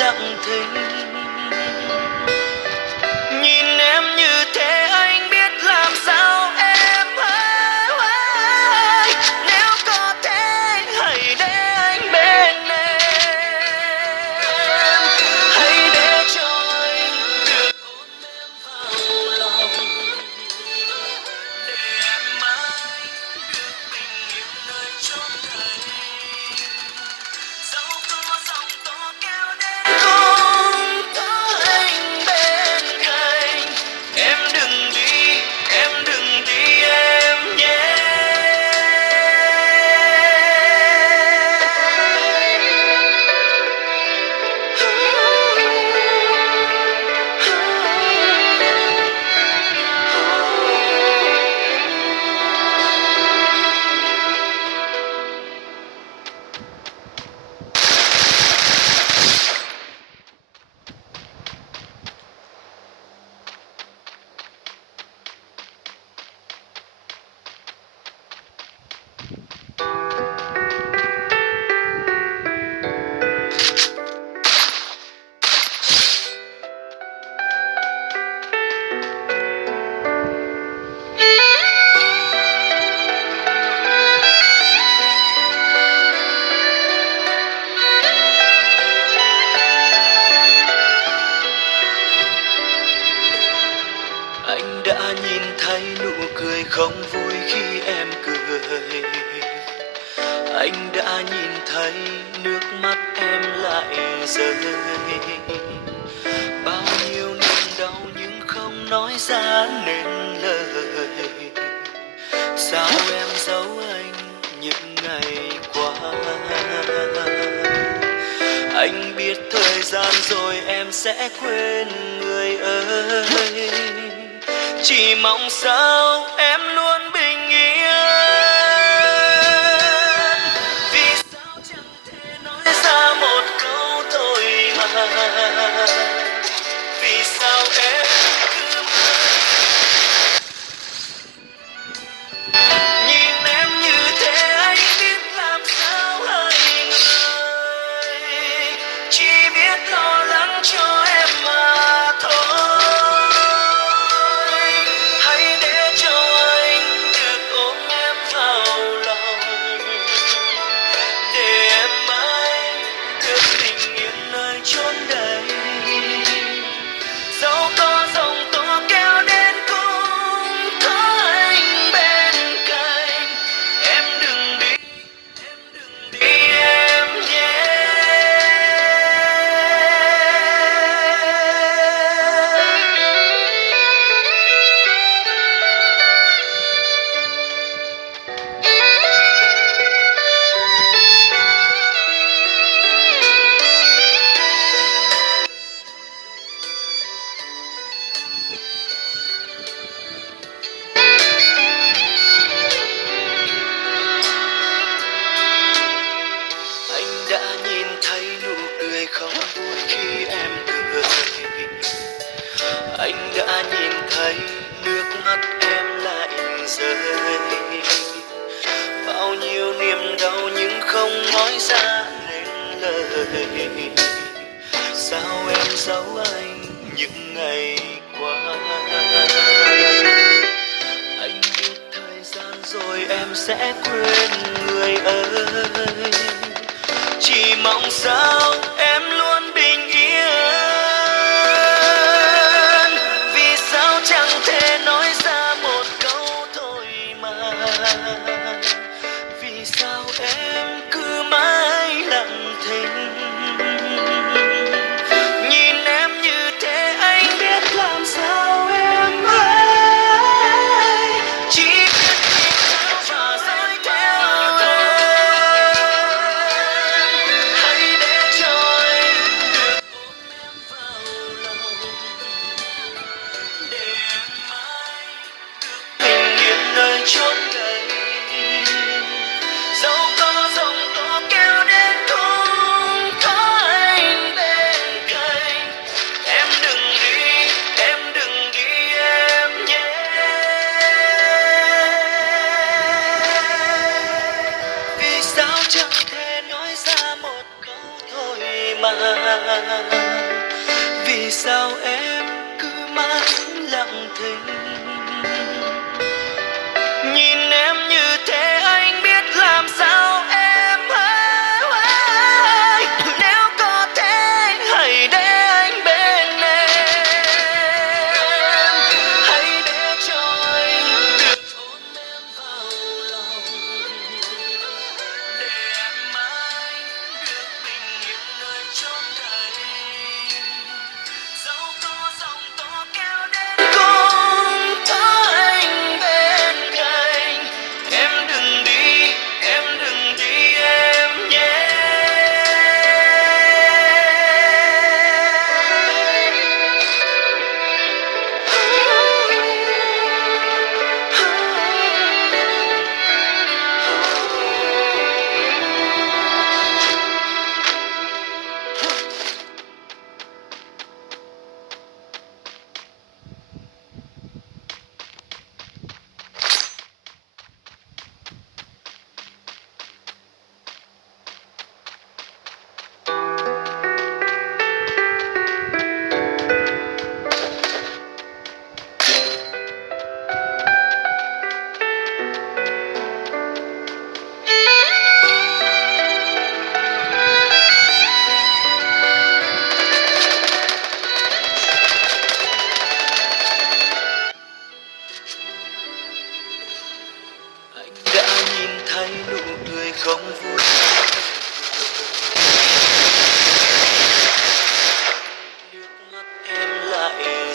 lặng thinh. Nhìn em như thế anh biết làm sao em ơi. Nếu có thể hãy để anh bên em, hãy để cho anh được ôm em vào lòng, để em mãi được bình yên nơi chốn này. Dẫu có dòng tố kéo đến cũng có anh bên cạnh. Em đừng đi, em đừng đi em nhé. Anh đã nhìn thấy nụ cười không vui khi em cười. Anh đã nhìn thấy nước mắt em lại rơi. Bao nhiêu niềm đau nhưng không nói ra nên lời. Sao em giấu anh những ngày qua? Anh biết thời gian rồi em sẽ quên người ơi. Chỉ mong sao em luôn bình yên. Vì sao chẳng thể nói ra một câu thôi mà? Vì sao em cứ nhìn em như thế anh biết làm sao hỡi người. Chỉ biết lo lắng cho em mà thôi. Hãy để cho anh được ôm em vào lòng, để em mãi được bình yên nơi chốn đây. Dẫu có dòng tố kéo đến cũng có anh bên cạnh. Em đừng đi, em đừng đi em nhé. Anh đã nhìn thấy nụ cười không vui khi em cười. Anh đã nhìn thấy nước mắt em lại rơi. Bao nhiêu niềm đau nhưng không nói ra nên lời. Sao em giấu anh những ngày qua? Anh biết thời gian rồi em sẽ quên người ơi. Chỉ mong sao em luôn bình yên. Vì sao chẳng thể nói ra một câu thôi mà? Vì sao em cứ mãi lặng thinh? Nhìn em như thế anh biết làm sao em ơi. Chỉ biết nhìn theo và dõi theo thôi. Hãy để cho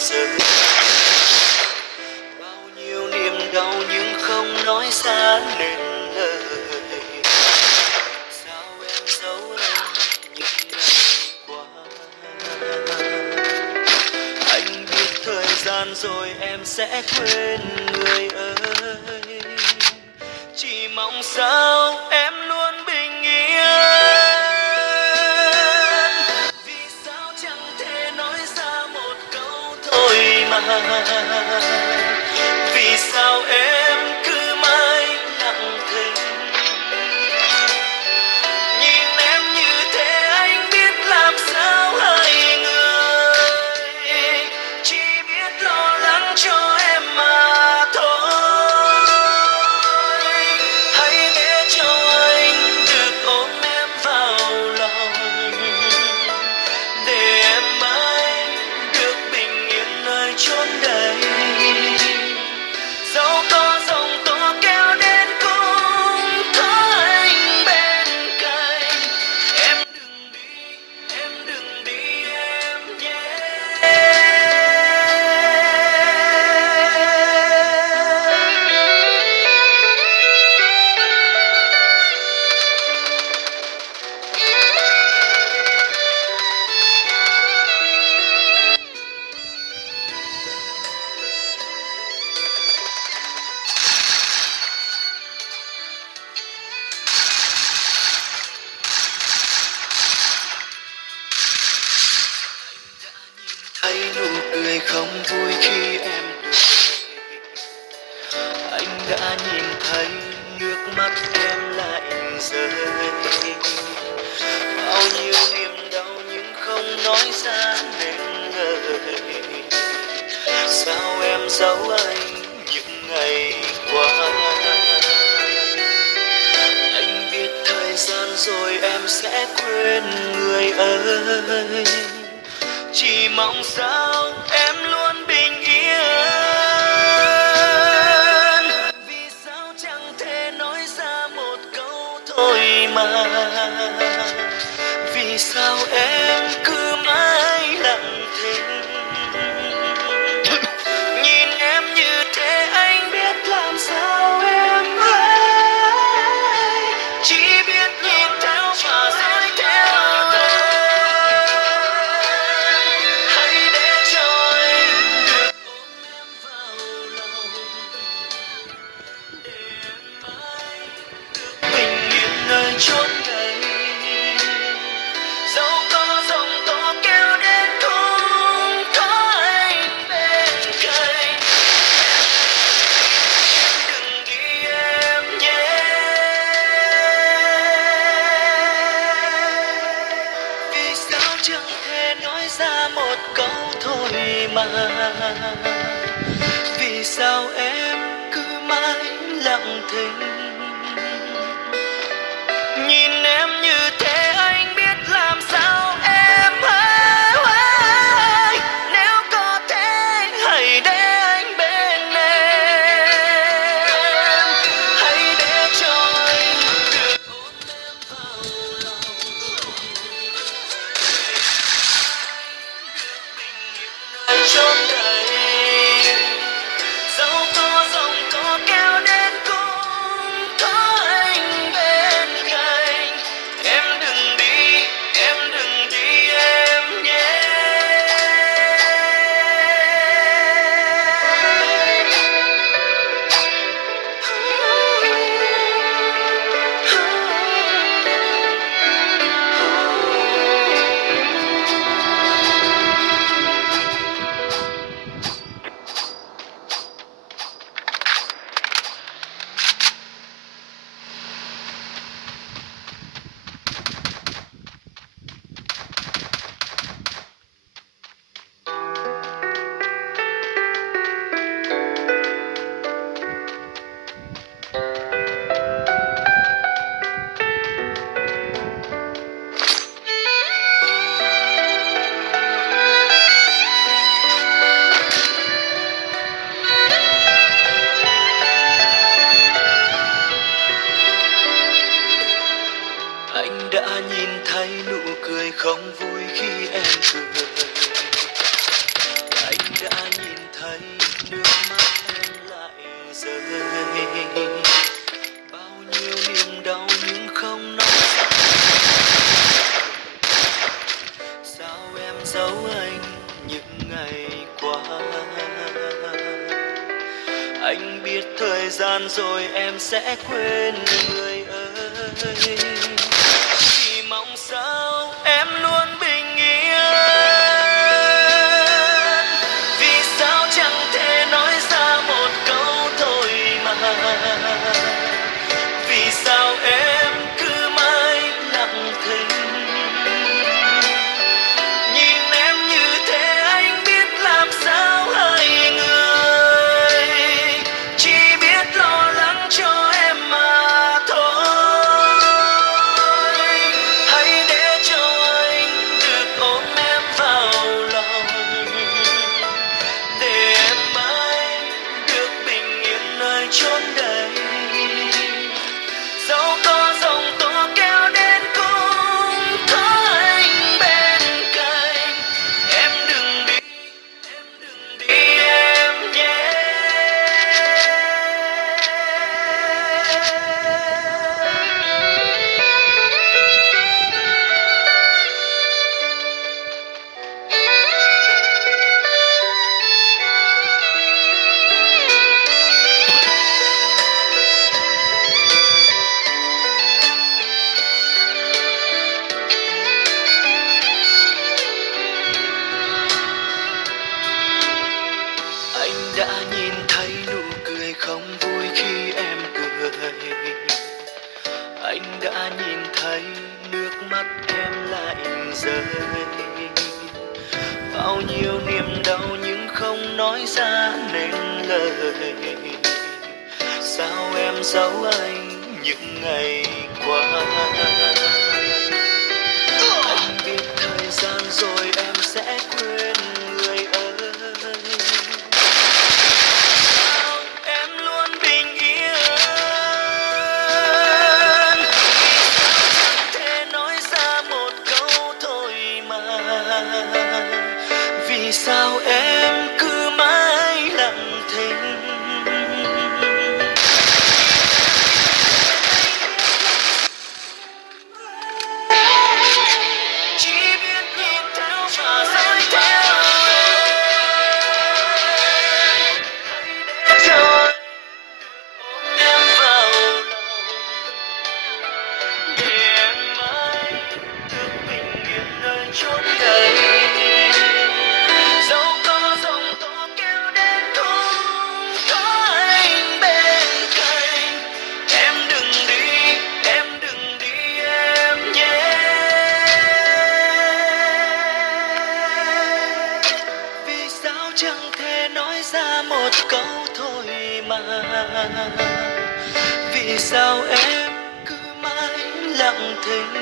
rơi. Bao nhiêu niềm đau nhưng không nói ra nên lời. Sao em giấu anh những ngày qua? Anh biết thời gian rồi em sẽ quên người ơi. Chỉ mong sao em luôn bình yên. Vì sao chẳng thể nói ra một câu thôi mà? Vì sao em cứ mãi lặng thinh? Nhìn em như thế anh biết làm sao hai người, chỉ biết lo lắng cho em mà thôi. Hãy để cho anh được ôm em vào lòng, để em mãi được bình yên nơi chốn đây. Dẫu có giông tố kéo đến cũng có anh bên cạnh. Em đừng đi, em đừng đi em nhé. Thấy nụ cười không vui khi em cười. Anh đã nhìn thấy nước mắt em lại rơi. Bao nhiêu niềm đau nhưng không nói ra nên lời. Sao em giấu anh những ngày qua? Anh biết thời gian rồi em sẽ quên người ơi. Chỉ mong sao em luôn bình yên. Vì sao chẳng thể nói ra một câu thôi mà? Vì sao em cứ mãi lặng thinh? Nhìn em như thế anh biết làm sao em hay, chỉ biết nhìn theo và dõi theo em. Hãy để cho anh được ôm em vào lòng, để em mãi được bình yên nơi chốn đây. Dẫu có giông tố kéo đến cũng có anh bên cạnh. Đừng đi em nhé. Vì sao chẳng thể nói ra một câu thôi mà? Vì sao em cứ mãi lặng thinh? Nhìn em như thế anh biết làm sao em hay. Nếu có thể hãy để anh bên em. Hãy để cho anh được ôm em vào lòng, nơi chốn đây. Dẫu có giông tố kéo đến cũng dấu anh những ngày qua. Anh biết thời gian rồi em sẽ quên người ơi. Chỉ mong sao em luôn bình yên. Vì sao chẳng thể nói ra một câu thôi mà. Vì sao em cứ mãi lặng thinh. Nhìn em như thế anh biết làm sao hai người. Chỉ biết lo lắng cho em mà thôi. Hãy để cho anh được ôm em vào lòng. Để em mãi được bình yên nơi chốn đây. Dẫu có dòng tố kéo đến cũng có anh bên cạnh. Em đừng đi, em đừng đi em nhé. Anh đã nhìn thấy nụ cười không vui khi em cười. Anh đã nhìn thấy nước mắt em lại rơi. Bao nhiêu niềm đau nhưng không nói ra nên lời. Sao em giấu anh những ngày qua. Anh biết thời gian rồi em sẽ quên người ơi. Sao em luôn bình yên. Vì sao chẳng thể nói ra một câu thôi mà. Vì sao em cứ mãi lặng thinh. Chỉ biết nhìn theo và dõi theo em. Hãy để cho ôm em vào lòng. Để em mãi được bình yên nơi chốn đây. Dẫu có dòng tố kéo đến cũng có anh bên cạnh. Em đừng đi, em đừng đi em nhé. Vì sao chẳng thể nói ra một câu thôi mà. Vì sao em cứ mãi lặng thinh.